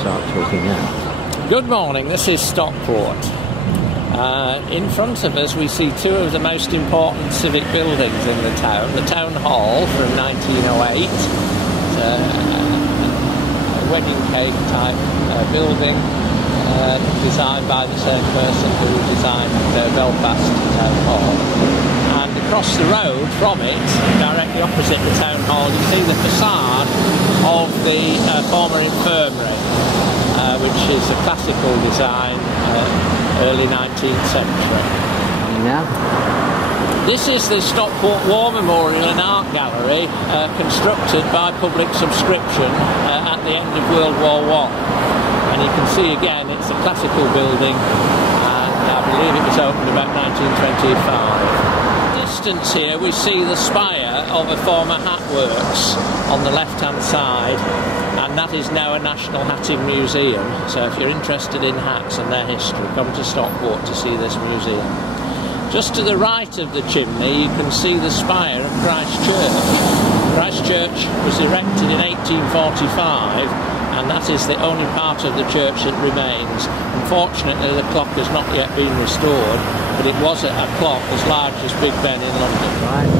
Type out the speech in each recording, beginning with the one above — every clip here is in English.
start talking now. Good morning, this is Stockport. In front of us we see two of the most important civic buildings in the town. The Town Hall from 1908, a wedding cake type building designed by the same person who designed Belfast Town Hall. And across the road from it, directly opposite the Town Hall, you see the facade of the former infirmary, which is a classical design, early 19th century. Now? This is the Stockport War Memorial and Art Gallery, constructed by public subscription at the end of World War I. And you can see again it's a classical building, and I believe it was opened about 1925. Distance here we see the spire of a former hat works on the left hand side, and that is now a National Hatting Museum. So if you're interested in hats and their history, come to Stockport to see this museum. Just to the right of the chimney you can see the spire of Christ Church. Christ Church was erected in 1845, and that is the only part of the church that remains. Unfortunately the clock has not yet been restored, but it was a clock as large as Big Ben in London. Right.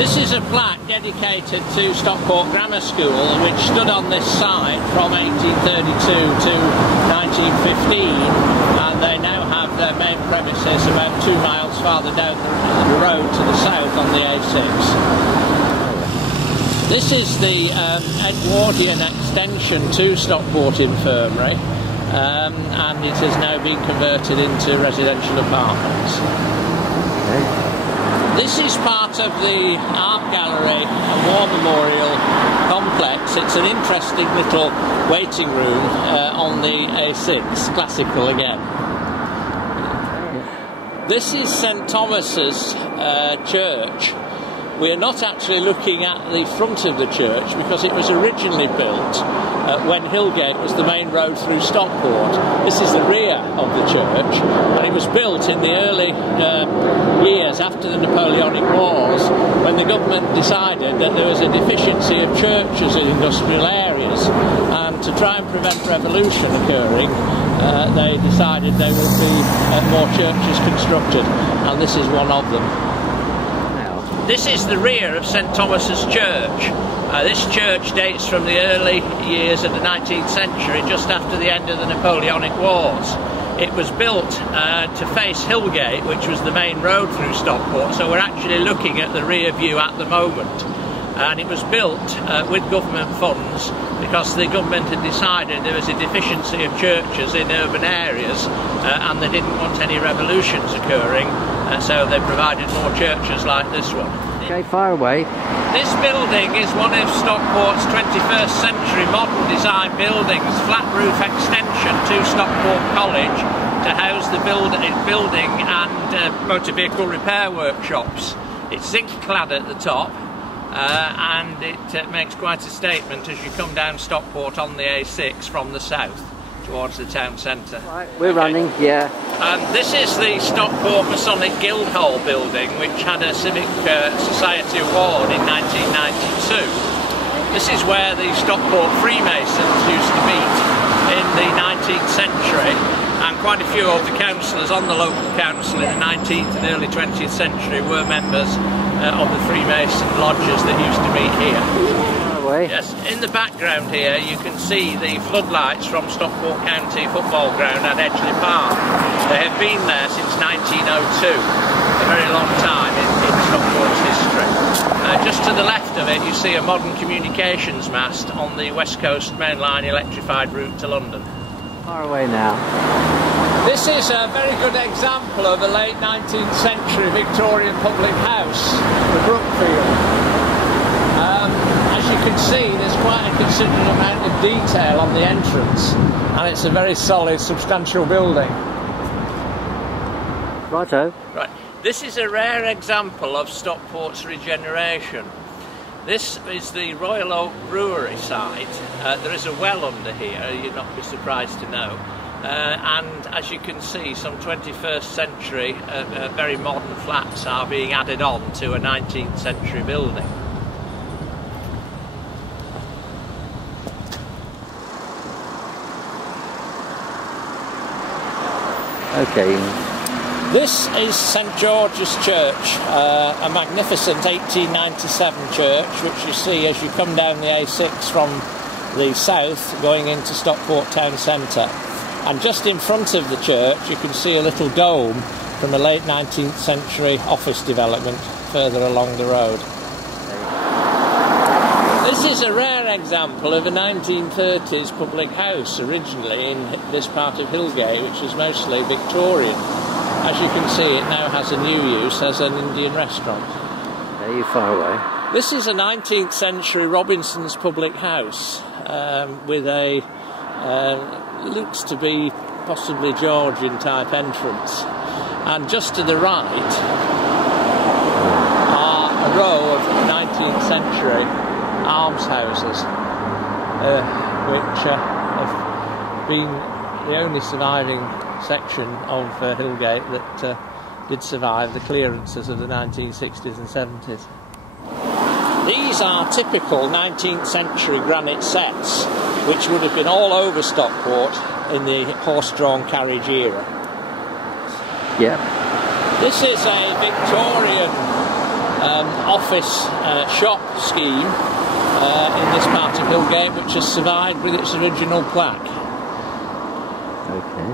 This is a plaque dedicated to Stockport Grammar School, which stood on this site from 1832 to 1915, and they now have their main premises about 2 miles farther down the road to the south on the A6. This is the Edwardian extension to Stockport Infirmary, and it has now been converted into residential apartments. Okay. This is part of the Art Gallery and War Memorial complex. It's an interesting little waiting room on the A6, classical again. This is St Thomas's Church. We are not actually looking at the front of the church because it was originally built when Hillgate was the main road through Stockport. This is the rear of the church, and it was built in the early years after the Napoleonic Wars, when the government decided that there was a deficiency of churches in industrial areas, and to try and prevent revolution occurring, they decided there would be more churches constructed, and this is one of them. This is the rear of St Thomas's Church. This church dates from the early years of the 19th century, just after the end of the Napoleonic Wars. It was built to face Hillgate, which was the main road through Stockport, so we're actually looking at the rear view at the moment. And it was built with government funds because the government had decided there was a deficiency of churches in urban areas, and they didn't want any revolutions occurring, so they provided more churches like this one. Okay, fire away. This building is one of Stockport's 21st century modern design buildings, flat roof extension to Stockport College to house the building and motor vehicle repair workshops. It's zinc clad at the top, and it makes quite a statement as you come down Stockport on the A6 from the south towards the town centre. Right, we're running, yeah. This is the Stockport Masonic Guildhall building, which had a Civic Society Award in 1992. This is where the Stockport Freemasons used to meet in the 19th century, and quite a few of the councillors on the local council in the 19th and early 20th century were members of the Freemason lodges that used to meet here. Yes, in the background here you can see the floodlights from Stockport County football ground at Edgeley Park. They have been there since 1902, a very long time in Stockport's history. Just to the left of it you see a modern communications mast on the West Coast Main Line electrified route to London. Far away now. This is a very good example of a late 19th century Victorian public house, the Brookfield. As you can see, there's quite a considerable amount of detail on the entrance, and it's a very solid, substantial building. Righto. Right. This is a rare example of Stockport's regeneration. This is the Royal Oak Brewery site. There is a well under here, you'd not be surprised to know. And as you can see, some 21st century very modern flats are being added on to a 19th century building. Okay. This is St George's Church, a magnificent 1897 church, which you see as you come down the A6 from the south going into Stockport town centre. And just in front of the church you can see a little dome from a late 19th century office development further along the road. This is a rare example of a 1930s public house originally in this part of Hillgate, which was mostly Victorian. As you can see, it now has a new use as an Indian restaurant. Are you far away? This is a 19th century Robinson's public house with a looks to be possibly Georgian type entrance. And just to the right are a row of 19th century almshouses, which have been the only surviving section of Hillgate that did survive the clearances of the 1960s and 70s. These are typical 19th century granite sets, which would have been all over Stockport in the horse-drawn carriage era. Yeah. This is a Victorian office shop scheme in this part of Hillgate, which has survived with its original plaque. Okay.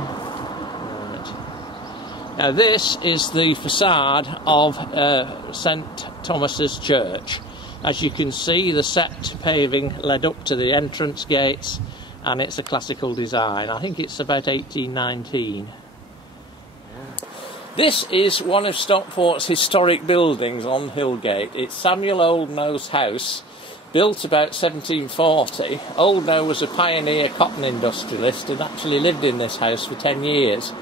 Right. Now this is the facade of St Thomas's Church. As you can see, the set paving led up to the entrance gates, and it's a classical design. I think it's about 1819. This is one of Stockport's historic buildings on Hillgate. It's Samuel Oldknow's house, built about 1740. Oldknow was a pioneer cotton industrialist and actually lived in this house for 10 years.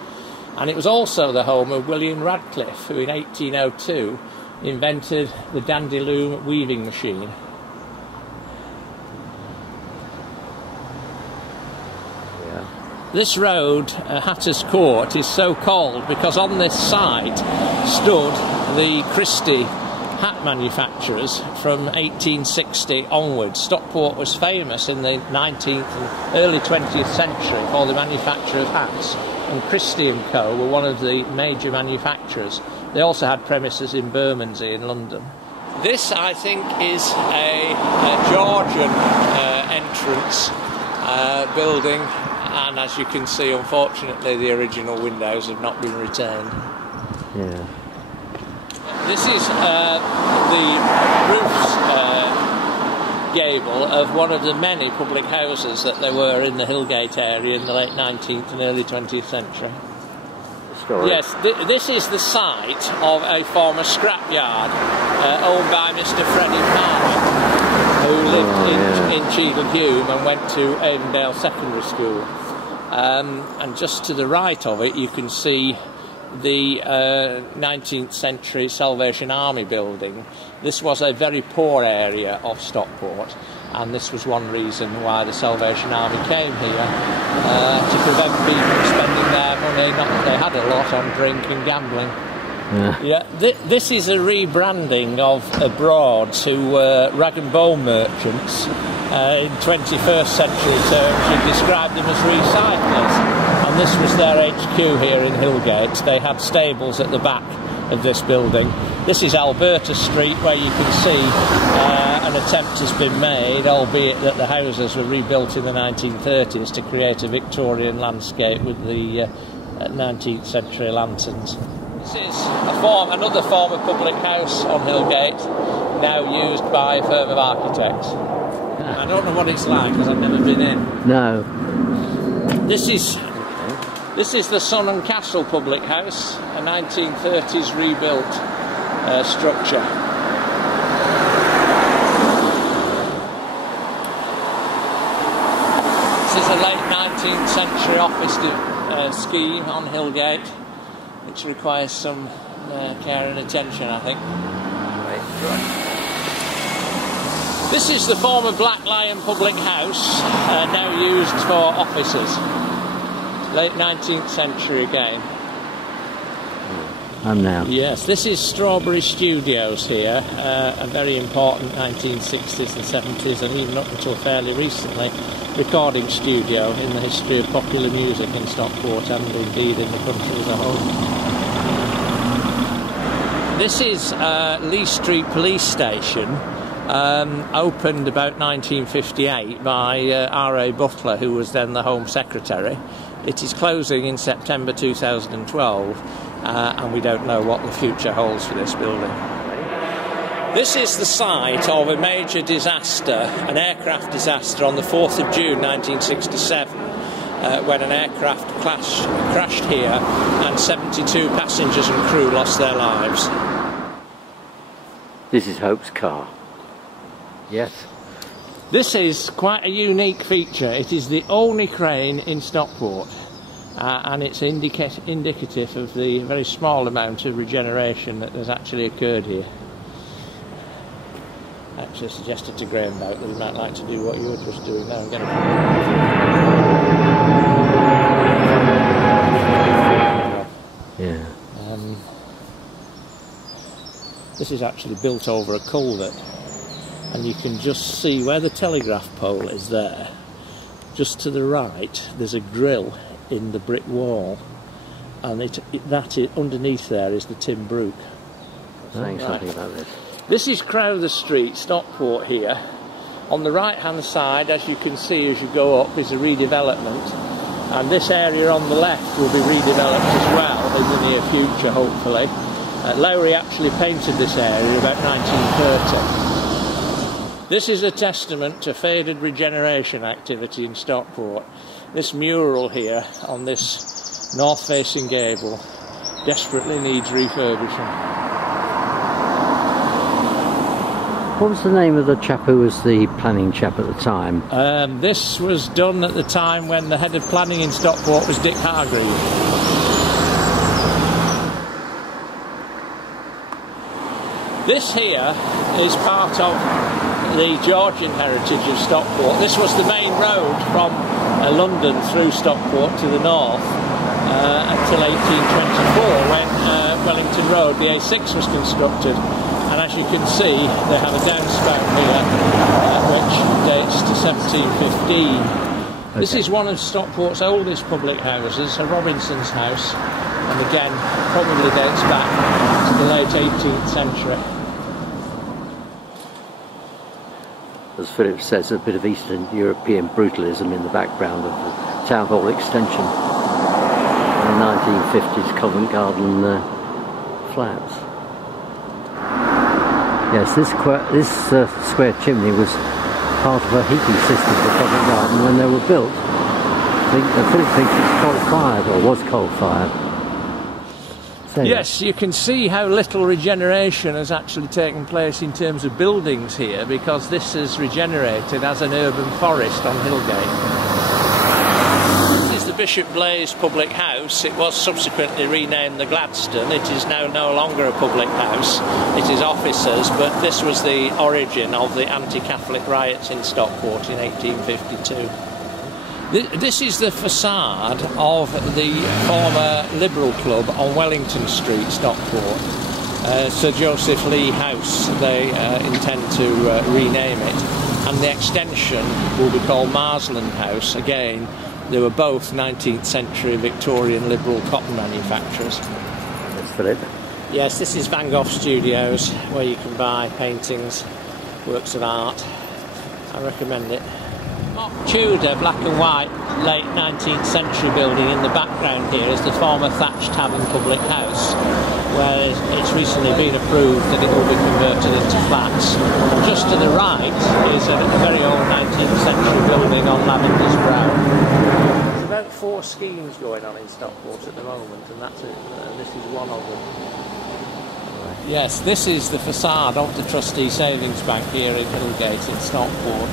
And it was also the home of William Radcliffe, who in 1802 invented the dandy-loom weaving machine. This road, Hatter's Court, is so called because on this site stood the Christie hat manufacturers from 1860 onwards. Stockport was famous in the 19th and early 20th century for the manufacture of hats, and Christie & Co. were one of the major manufacturers. They also had premises in Bermondsey in London. This, I think, is a Georgian entrance building. And as you can see, unfortunately, the original windows have not been retained. Yeah. This is the roof's gable of one of the many public houses that there were in the Hillgate area in the late 19th and early 20th century. Story. Yes, this is the site of a former scrapyard owned by Mr. Freddie Parr, who lived in Cheadle-Hulme and went to Avondale Secondary School. And just to the right of it you can see the 19th century Salvation Army building. This was a very poor area of Stockport, and this was one reason why the Salvation Army came here, to prevent people from spending their money, not that they had a lot, on drink and gambling. Yeah, this is a rebranding of Broads, who were rag and bone merchants. In 21st century terms, you described them as recyclers, and this was their HQ here in Hillgate. They had stables at the back of this building. This is Alberta Street, where you can see an attempt has been made, albeit that the houses were rebuilt in the 1930s to create a Victorian landscape with the 19th century lanterns. This is another form of public house on Hillgate, now used by a firm of architects. I don't know what it's like because I've never been in. No. This is the Sun and Castle public house, a 1930s rebuilt structure. This is a late 19th century office scheme on Hillgate, which requires some care and attention, I think. This is the former Black Lion public house, now used for offices. Late 19th century again. I'm now. Yes, this is Strawberry Studios here, a very important 1960s and 70s and even up until fairly recently recording studio in the history of popular music in Stockport and indeed in the country as a whole. This is Lee Street Police Station, opened about 1958 by R.A. Butler, who was then the Home Secretary. It is closing in September 2012. And we don't know what the future holds for this building. This is the site of a major disaster, an aircraft disaster on the 4th of June 1967, when an aircraft crashed here and 72 passengers and crew lost their lives. This is Hope's car. Yes. This is quite a unique feature. It is the only crane in Stockport. And it's indicative of the very small amount of regeneration that has actually occurred here. I actually suggested to Graham about that he might like to do what you were just doing now. Yeah. This is actually built over a culvert, and you can just see where the telegraph pole is there. Just to the right, there's a grill in the brick wall, and underneath there is the Tim Brook. Saying something about this. This is Crowther Street, Stockport here. On the right hand side, as you can see as you go up, is a redevelopment, and this area on the left will be redeveloped as well in the near future, hopefully. Lowry actually painted this area about 1930. This is a testament to faded regeneration activity in Stockport. This mural here on this north-facing gable desperately needs refurbishing. What was the name of the chap who was the planning chap at the time? This was done at the time when the head of planning in Stockport was Dick Hargreave. This here is part of the Georgian heritage of Stockport. This was the main road from London through Stockport to the north until 1824, when Wellington Road, the A6, was constructed. And as you can see, they have a downspout here which dates to 1715. Okay. This is one of Stockport's oldest public houses, a Robinson's house, and again probably dates back to the late 18th century. As Philip says, a bit of Eastern European brutalism in the background of the Town Hall extension. The 1950s Covent Garden flats. Yes, this square chimney was part of a heating system for Covent Garden when they were built. Philip thinks it's coal-fired, or was coal-fired. Yes, you can see how little regeneration has actually taken place in terms of buildings here, because this is regenerated as an urban forest on Hillgate. This is the Bishop Blaise public house. It was subsequently renamed the Gladstone. It is now no longer a public house. It is offices, but this was the origin of the anti-Catholic riots in Stockport in 1852. This is the facade of the former Liberal Club on Wellington Street, Stockport. Sir Joseph Lee House, they intend to rename it. And the extension will be called Marsland House. Again, they were both 19th century Victorian Liberal cotton manufacturers. That's Philip. Yes, this is Van Gogh Studios, where you can buy paintings, works of art. I recommend it. Tudor, black and white, late 19th century building in the background here is the former Thatched Tavern public house, where it's recently been approved that it will be converted into flats. Just to the right is a very old 19th century building on Lavender's Brow. There's about 4 schemes going on in Stockport at the moment, and that's it. This is one of them. Yes, this is the facade of the Trustee Savings Bank here in Hillgate in Stockport.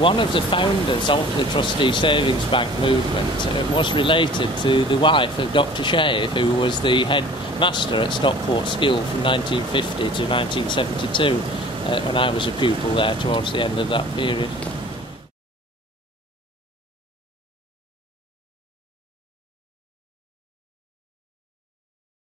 One of the founders of the Trustee Savings Bank movement was related to the wife of Dr. Shave, who was the head master at Stockport School from 1950 to 1972, when I was a pupil there towards the end of that period.